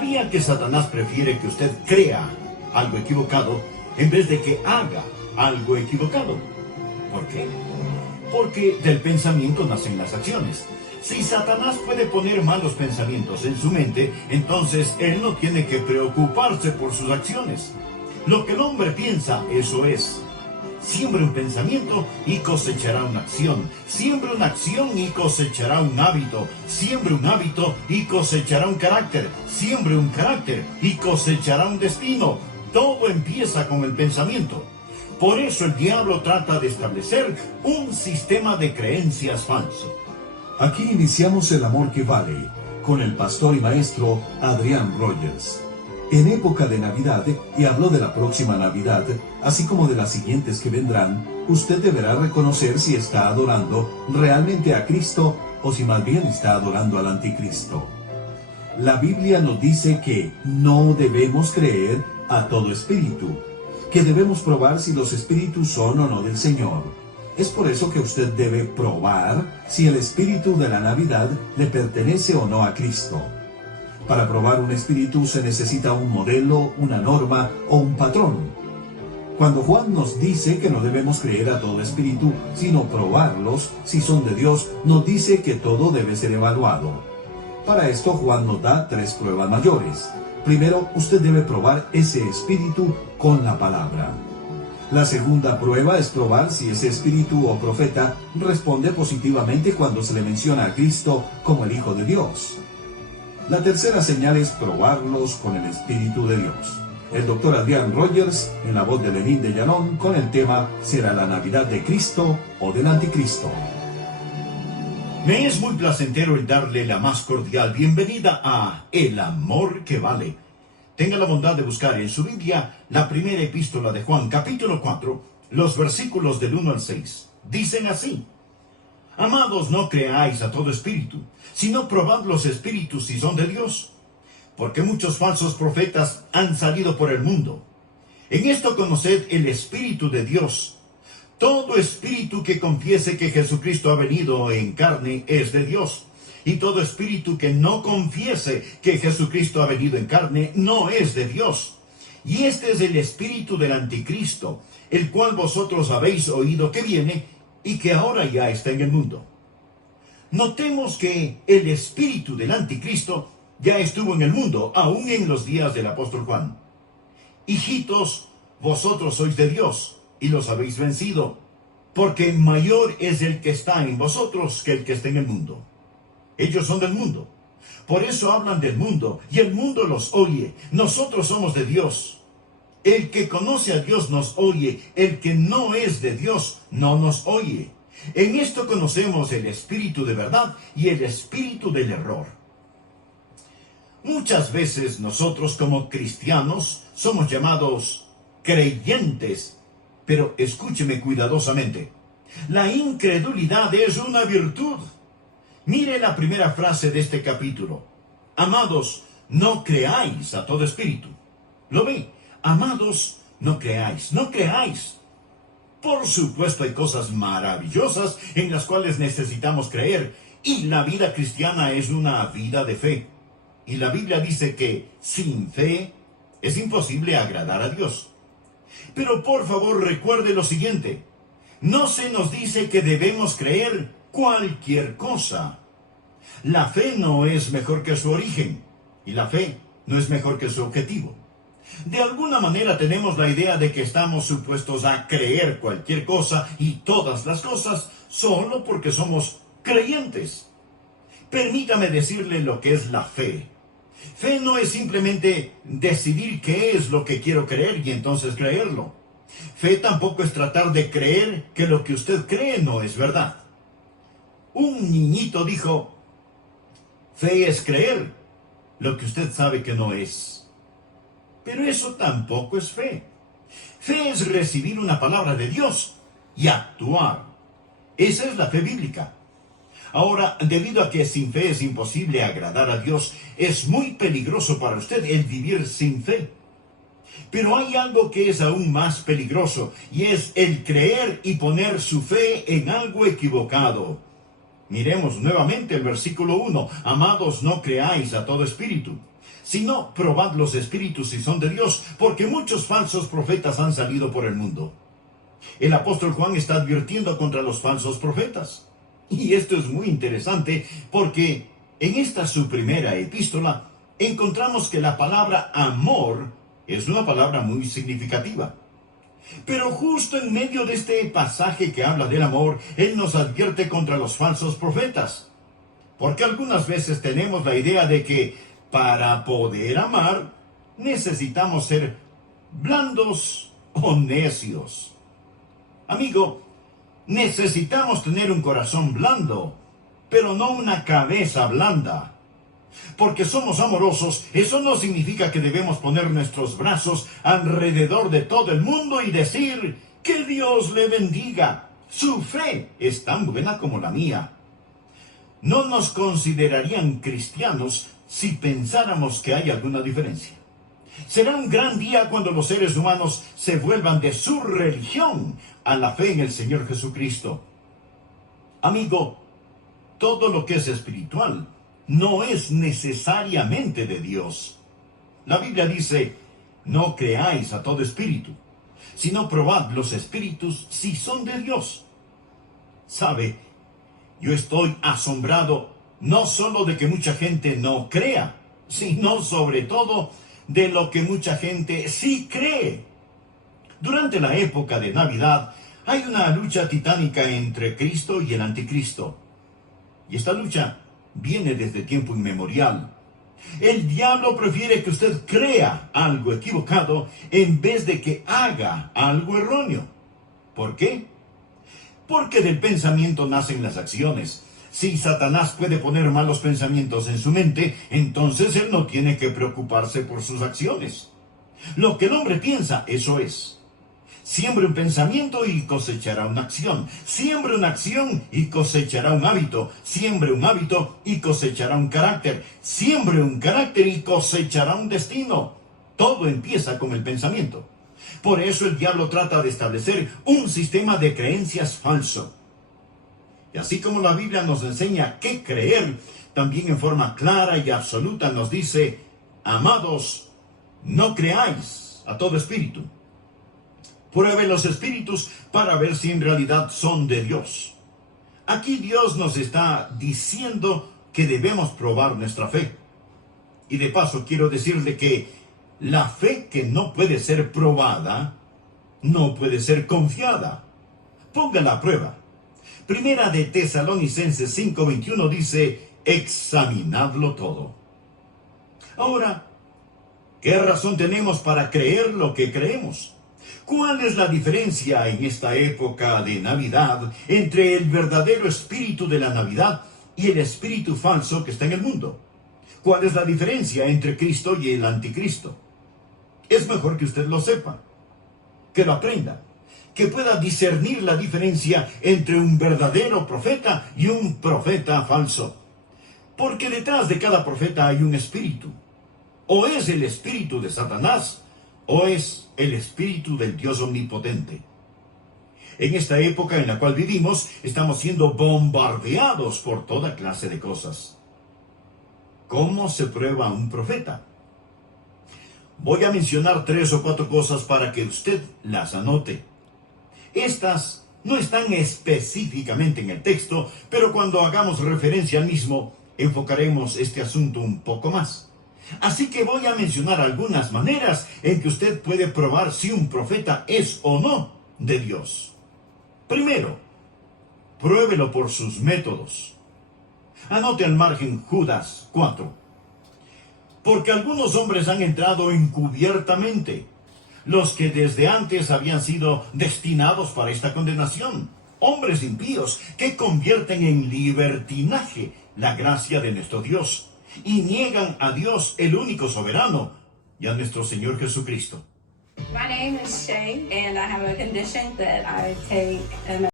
¿Sabía que Satanás prefiere que usted crea algo equivocado en vez de que haga algo equivocado? ¿Por qué? Porque del pensamiento nacen las acciones. Si Satanás puede poner malos pensamientos en su mente, entonces él no tiene que preocuparse por sus acciones. Lo que el hombre piensa, eso es. Siembra un pensamiento y cosechará una acción. Siembra una acción y cosechará un hábito. Siembra un hábito y cosechará un carácter. Siembra un carácter y cosechará un destino. Todo empieza con el pensamiento. Por eso el diablo trata de establecer un sistema de creencias falso. Aquí iniciamos El Amor que Vale, con el pastor y maestro Adrián Rogers. En época de Navidad, y habló de la próxima Navidad, así como de las siguientes que vendrán, usted deberá reconocer si está adorando realmente a Cristo o si más bien está adorando al anticristo. La Biblia nos dice que no debemos creer a todo espíritu, que debemos probar si los espíritus son o no del Señor. Es por eso que usted debe probar si el espíritu de la Navidad le pertenece o no a Cristo. Para probar un espíritu se necesita un modelo, una norma o un patrón. Cuando Juan nos dice que no debemos creer a todo espíritu, sino probarlos, si son de Dios, nos dice que todo debe ser evaluado. Para esto Juan nos da 3 pruebas mayores. Primero, usted debe probar ese espíritu con la palabra. La segunda prueba es probar si ese espíritu o profeta responde positivamente cuando se le menciona a Cristo como el Hijo de Dios. La tercera señal es probarlos con el Espíritu de Dios. El doctor Adrián Rogers, en la voz de Lenín de Llanón, con el tema ¿Será la Navidad de Cristo o del Anticristo? Me es muy placentero el darle la más cordial bienvenida a El Amor que Vale. Tenga la bondad de buscar en su Biblia la primera epístola de Juan, capítulo 4, los versículos del 1 al 6. Dicen así: Amados, no creáis a todo espíritu, sino probad los espíritus si son de Dios, porque muchos falsos profetas han salido por el mundo. En esto conoced el Espíritu de Dios. Todo espíritu que confiese que Jesucristo ha venido en carne es de Dios, y todo espíritu que no confiese que Jesucristo ha venido en carne no es de Dios. Y este es el espíritu del anticristo, el cual vosotros habéis oído que viene y que ahora ya está en el mundo. Notemos que el espíritu del anticristo ya estuvo en el mundo, aún en los días del apóstol Juan. Hijitos, vosotros sois de Dios y los habéis vencido, porque mayor es el que está en vosotros que el que está en el mundo. Ellos son del mundo, por eso hablan del mundo, y el mundo los oye. Nosotros somos de Dios. El que conoce a Dios nos oye, el que no es de Dios no nos oye. En esto conocemos el espíritu de verdad y el espíritu del error. Muchas veces nosotros como cristianos somos llamados creyentes, pero escúcheme cuidadosamente. La incredulidad es una virtud. Mire la primera frase de este capítulo: Amados, no creáis a todo espíritu. ¿Lo ve? Amados, no creáis, no creáis. Por supuesto hay cosas maravillosas en las cuales necesitamos creer, y la vida cristiana es una vida de fe. Y la Biblia dice que sin fe es imposible agradar a Dios. Pero por favor recuerde lo siguiente: no se nos dice que debemos creer cualquier cosa. La fe no es mejor que su origen, y la fe no es mejor que su objetivo. De alguna manera tenemos la idea de que estamos supuestos a creer cualquier cosa y todas las cosas solo porque somos creyentes. Permítame decirle lo que es la fe. Fe no es simplemente decidir qué es lo que quiero creer y entonces creerlo. Fe tampoco es tratar de creer que lo que usted cree no es verdad. Un niñito dijo: fe es creer lo que usted sabe que no es. Pero eso tampoco es fe. Fe es recibir una palabra de Dios y actuar. Esa es la fe bíblica. Ahora, debido a que sin fe es imposible agradar a Dios, es muy peligroso para usted el vivir sin fe. Pero hay algo que es aún más peligroso, y es el creer y poner su fe en algo equivocado. Miremos nuevamente el versículo 1. Amados, no creáis a todo espíritu. sino probad los espíritus si son de Dios, porque muchos falsos profetas han salido por el mundo. El apóstol Juan está advirtiendo contra los falsos profetas. Y esto es muy interesante porque en esta su primera epístola encontramos que la palabra amor es una palabra muy significativa. Pero justo en medio de este pasaje que habla del amor, él nos advierte contra los falsos profetas. Porque algunas veces tenemos la idea de que para poder amar necesitamos ser blandos o necios. Amigo, necesitamos tener un corazón blando, pero no una cabeza blanda. Porque somos amorosos, eso no significa que debemos poner nuestros brazos alrededor de todo el mundo y decir, que Dios le bendiga. Su fe es tan buena como la mía. No nos considerarían cristianos si pensáramos que hay alguna diferencia. Será un gran día cuando los seres humanos se vuelvan de su religión a la fe en el Señor Jesucristo. Amigo, todo lo que es espiritual no es necesariamente de Dios. La Biblia dice, no creáis a todo espíritu, sino probad los espíritus si son de Dios. ¿Sabe? Yo estoy asombrado no solo de que mucha gente no crea, sino sobre todo de lo que mucha gente sí cree. Durante la época de Navidad hay una lucha titánica entre Cristo y el Anticristo. Y esta lucha viene desde tiempo inmemorial. El diablo prefiere que usted crea algo equivocado en vez de que haga algo erróneo. ¿Por qué? Porque del pensamiento nacen las acciones. Si Satanás puede poner malos pensamientos en su mente, entonces él no tiene que preocuparse por sus acciones. Lo que el hombre piensa, eso es. Siembre un pensamiento y cosechará una acción. Siembre una acción y cosechará un hábito. Siembre un hábito y cosechará un carácter. Siembre un carácter y cosechará un destino. Todo empieza con el pensamiento. Por eso el diablo trata de establecer un sistema de creencias falso. Y así como la Biblia nos enseña qué creer, también en forma clara y absoluta nos dice, amados, no creáis a todo espíritu. Pruebe los espíritus para ver si en realidad son de Dios. Aquí Dios nos está diciendo que debemos probar nuestra fe. Y de paso quiero decirle que la fe que no puede ser probada, no puede ser confiada. Póngala a prueba. Primera de Tesalonicenses 5:21 dice, examinadlo todo. Ahora, ¿qué razón tenemos para creer lo que creemos? ¿Cuál es la diferencia en esta época de Navidad entre el verdadero espíritu de la Navidad y el espíritu falso que está en el mundo? ¿Cuál es la diferencia entre Cristo y el Anticristo? Es mejor que usted lo sepa, que lo aprenda, que pueda discernir la diferencia entre un verdadero profeta y un profeta falso. Porque detrás de cada profeta hay un espíritu. O es el espíritu de Satanás, o es el espíritu del Dios omnipotente. En esta época en la cual vivimos, estamos siendo bombardeados por toda clase de cosas. ¿Cómo se prueba un profeta? Voy a mencionar 3 o 4 cosas para que usted las anote. Estas no están específicamente en el texto, pero cuando hagamos referencia al mismo, enfocaremos este asunto un poco más. Así que voy a mencionar algunas maneras en que usted puede probar si un profeta es o no de Dios. Primero, pruébelo por sus métodos. Anote al margen Judas 4. Porque algunos hombres han entrado encubiertamente, los que desde antes habían sido destinados para esta condenación, hombres impíos que convierten en libertinaje la gracia de nuestro Dios y niegan a Dios, el único soberano, y a nuestro Señor Jesucristo. My name is Shay, and I have a condition that I take